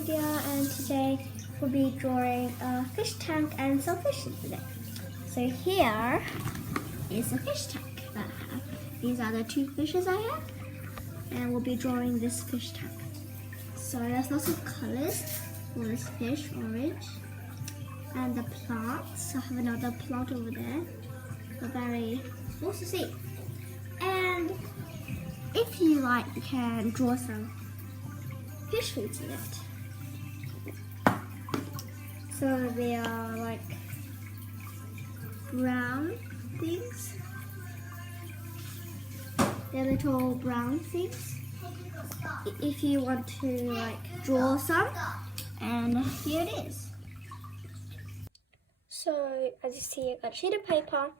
Lydia, and today we'll be drawing a fish tank and some fishes in it. So here is a fish tank that I have. These are the two fishes I have, and we'll be drawing this fish tank. So there's lots of colours for this fish, orange. And the plants, I have another plant over there. They're very cool to see. And if you like, you can draw some fish foods in it. So they are like brown things. They're little brown things. If you want to like draw some, and here it is. So as you see, I've got a sheet of paper,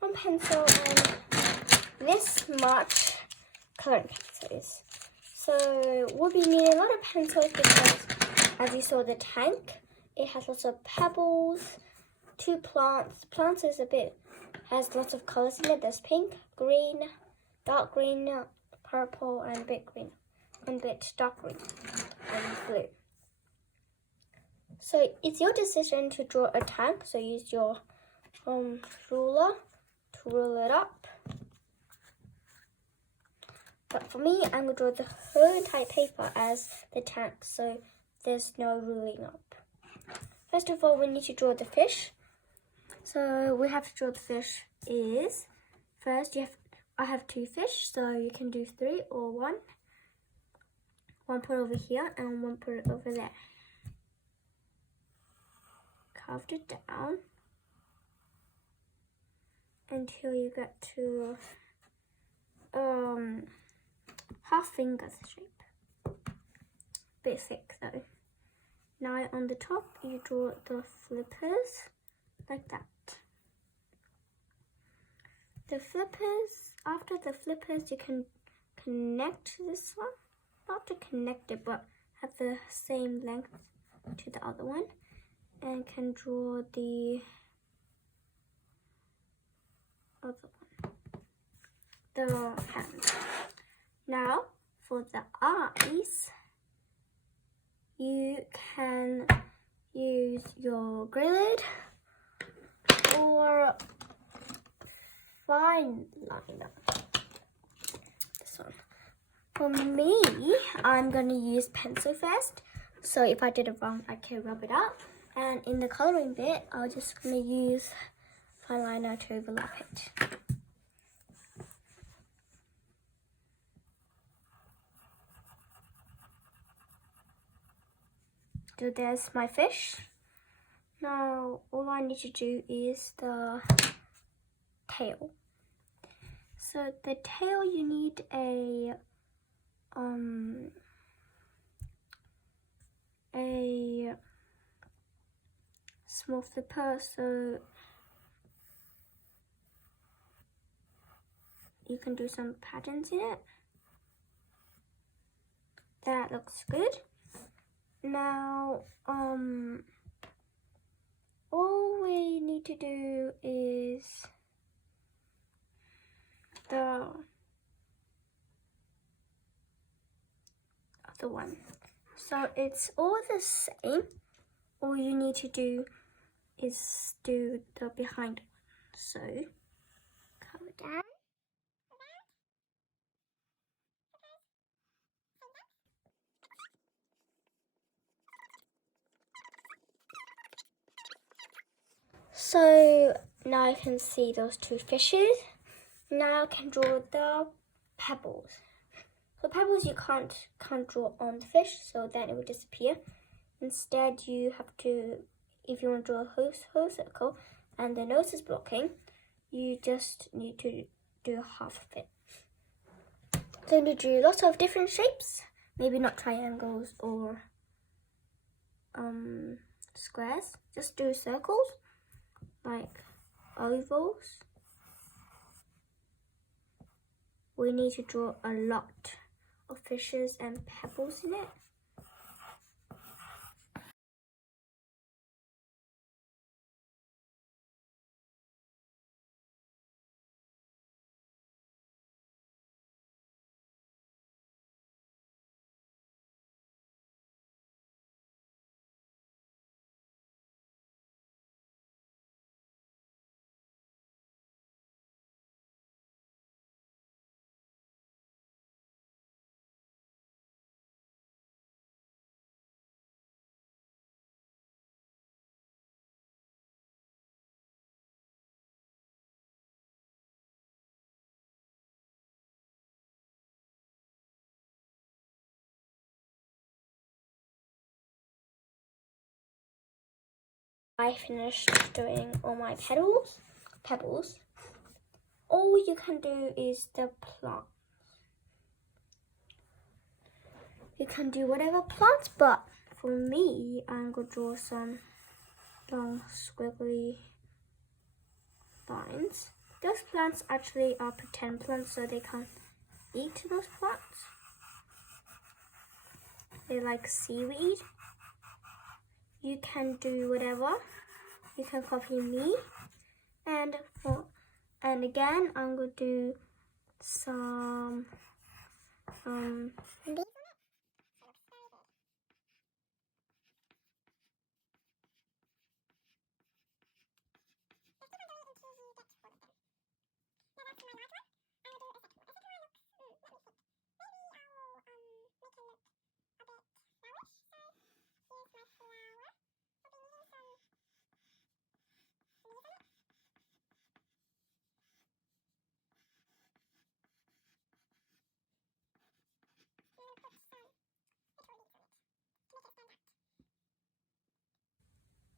one pencil, and this much colouring pencils. So we'll be needing a lot of pencils because, as you saw, the tank, it has lots of pebbles, two plants. Plants is has lots of colours in it. There's pink, green, dark green, purple, and a bit green, and a bit dark green, and blue. So it's your decision to draw a tank. So use your ruler to rule it up. But for me, I'm going to draw the whole entire paper as the tank, so there's no ruling up. First of all, we need to draw the fish. So we have to draw the fish is, first I have two fish, so you can do 3 or 1. One put over here and one put over there. Carved it down until you get to half finger shape. Bit thick though. Now on the top you draw the flippers like that. The flippers, after the flippers you can connect this one. Not to connect it, but have the same length to the other one. And can draw the other one, the hand. Now for the eyes, you can use your grid or fine liner. This one. For me, I'm going to use pencil first. So if I did it wrong, I can rub it out. And in the colouring bit, I'm just going to use fine liner to overlap it. So there's my fish. Now all I need to do is the tail. So the tail, you need a small flipper, so you can do some patterns in it. That looks good. Now all we need to do is the other one. So it's all the same. All you need to do is do the behind one. So cover down. So now I can see those two fishes. Now I can draw the pebbles. So pebbles you can't draw on the fish, so then it will disappear. Instead, you have to, if you want to draw a whole circle and the nose is blocking, you just need to do half of it. So you do lots of different shapes, maybe not triangles or squares. Just do circles, like ovals. We need to draw a lot of fishes and pebbles in it. I finished doing all my pebbles. All you can do is the plants. You can do whatever plants, but for me, I'm going to draw some long squiggly lines. Those plants actually are pretend plants, so they can't eat those plants. They like seaweed. You can do whatever. You can copy me. And again, I'm going to do some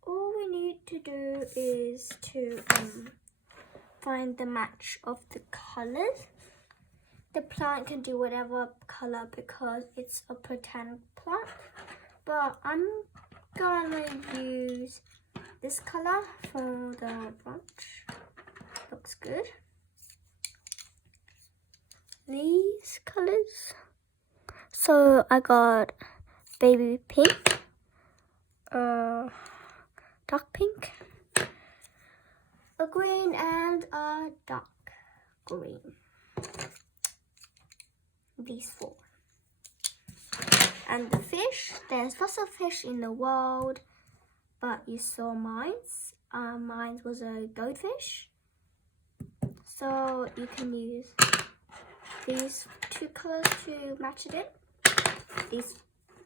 all we need to do is to find the match of the colors. The plant can do whatever color because it's a pretend plant, but I'm gonna use this color for the branch. Looks good. These colors. So I got baby pink, dark pink, a green, and a dark green. These four. And the fish, there's lots of fish in the world, but you saw mine. Mine was a goldfish. So you can use these two colors to match it in. These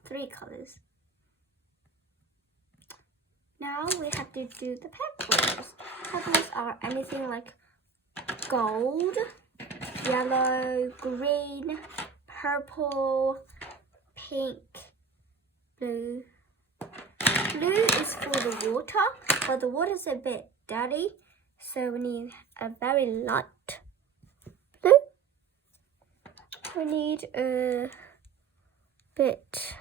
three colors. Now we have to do the pebbles. Pebbles are anything like gold, yellow, green, purple, pink, blue. Blue is for the water, but the water is a bit dirty, so we need a very light blue. We need a bit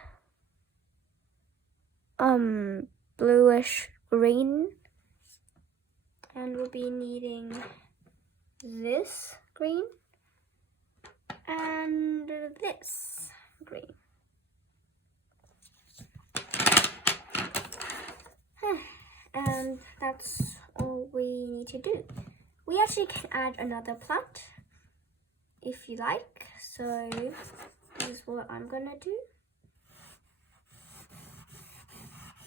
bluish green, and we'll be needing this green and this green. And that's all we need to do. We actually can add another plant if you like. So this is what I'm gonna do.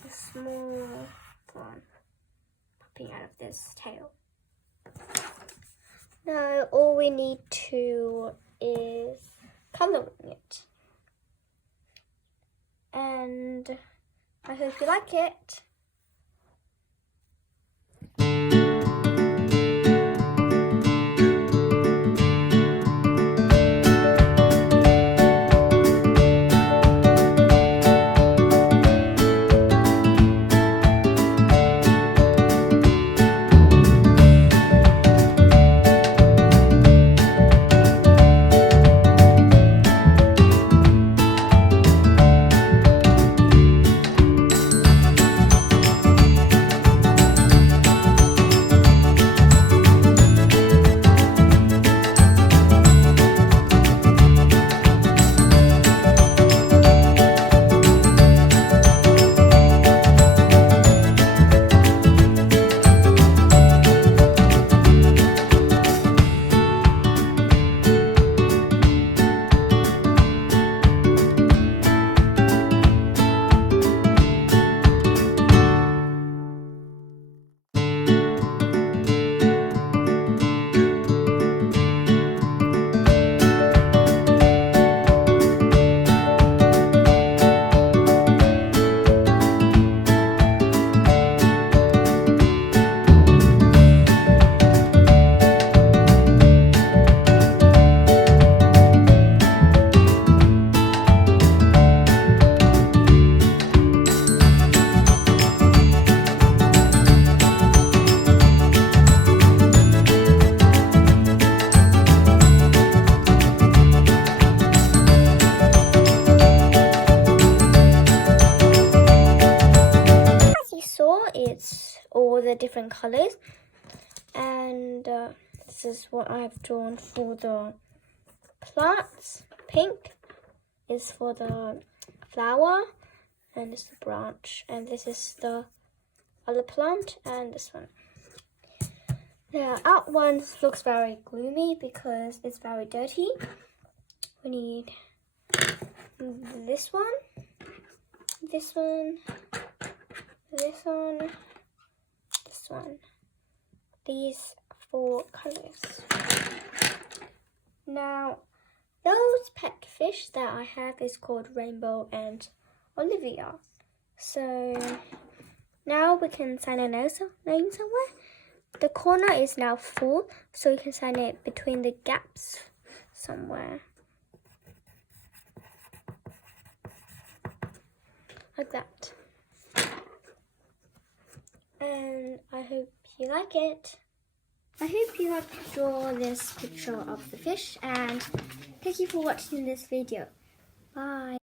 A small plant popping out of this tail. Now all we need to is coloring it. And I hope you like it. the different colors. And this is what I've drawn for the plants. Pink is for the flower, and it's the branch, and this is the other plant, and this one. The out one looks very gloomy because it's very dirty. We need this one, this one, this one, this one. These 4 colors. Now, those pet fish that I have is called Rainbow and Olivia. So now we can sign a name somewhere. The corner is now full, so you can sign it between the gaps somewhere. Like that. And I hope you like it. I hope you like to draw this picture of the fish, and thank you for watching this video. Bye.